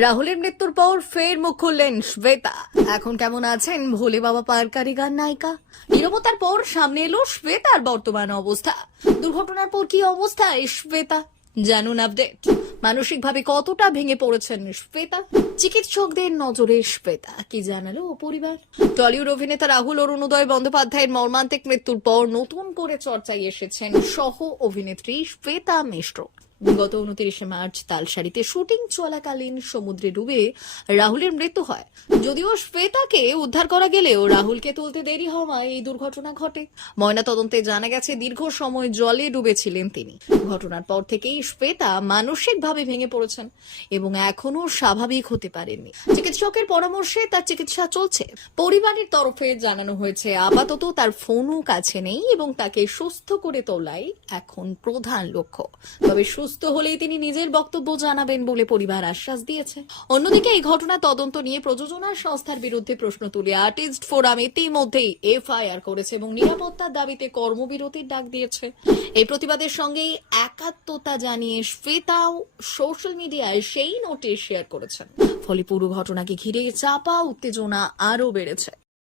রাহুলের মৃত্যুর পর ফের মুখ খুললেন শ্বেতা। এখন কেমন আছেন ভোলে বাবা পারকারি গান নায়িকা? নীরবতার পর সামনে এলো শ্বেতার বর্তমান অবস্থা। দুর্ঘটনার পর কি অবস্থায় শ্বেতা, জানুন আপডেট। মানসিকভাবে কতটা ভেঙে পড়েছেন শ্বেতা, চিকিৎসকদের নজরে শ্বেতা কি জানালো পরিবার। টলিউড অভিনেতা রাহুল অরুণোদয় বন্দ্যোপাধ্যায়ের মর্মান্তিক মৃত্যুর পর নতুন করে চর্চায় এসেছেন সহ অভিনেত্রী শ্বেতা মিশ্র। গত 29 মার্চ তালসারিতে শুটিং চলাকালীন সমুদ্রে ডুবে রাহুলের মৃত্যু হয়। যদিও শ্বেতাকে উদ্ধার করা গেলেও রাহুলকে তুলতে দেরি হওয়ায় এই দুর্ঘটনা ঘটে। ময়নাতদন্তে জানা গেছে দীর্ঘ সময় জলে ডুবেছিলেন তিনি। ঘটনার পর থেকেই শ্বেতা মানসিকভাবে ভেঙে পড়েছেন এবং এখনো স্বাভাবিক হতে পারেননি। চিকিৎসকের পরামর্শে তার চিকিৎসা চলছে। পরিবারের তরফে জানানো হয়েছে আপাতত তার ফোনও কাছে নেই এবং তাকে সুস্থ করে তোলাই এখন প্রধান লক্ষ্য। তবে সুস্থ হলেই তিনি নিজের বক্তব্য জানাবেন বলে পরিবার আশ্বাস দিয়েছে। অন্যদিকে এই ঘটনা তদন্ত নিয়ে প্রযোজনা সংস্থার বিরুদ্ধে প্রশ্ন তুলে আর্টিস্ট ফোরাম ইতিমধ্যেই এফআইআর করেছে এবং নিরাপত্তার দাবিতে কর্মবিরতির ডাক দিয়েছে। এই প্রতিবাদের সঙ্গেই একাত্মতা জানিয়ে শ্বেতাও সোশ্যাল মিডিয়ায় সেই নোটিশ শেয়ার করেছেন। ফলে পুরো ঘটনাকে ঘিরে চাপা উত্তেজনা আরও বেড়েছে।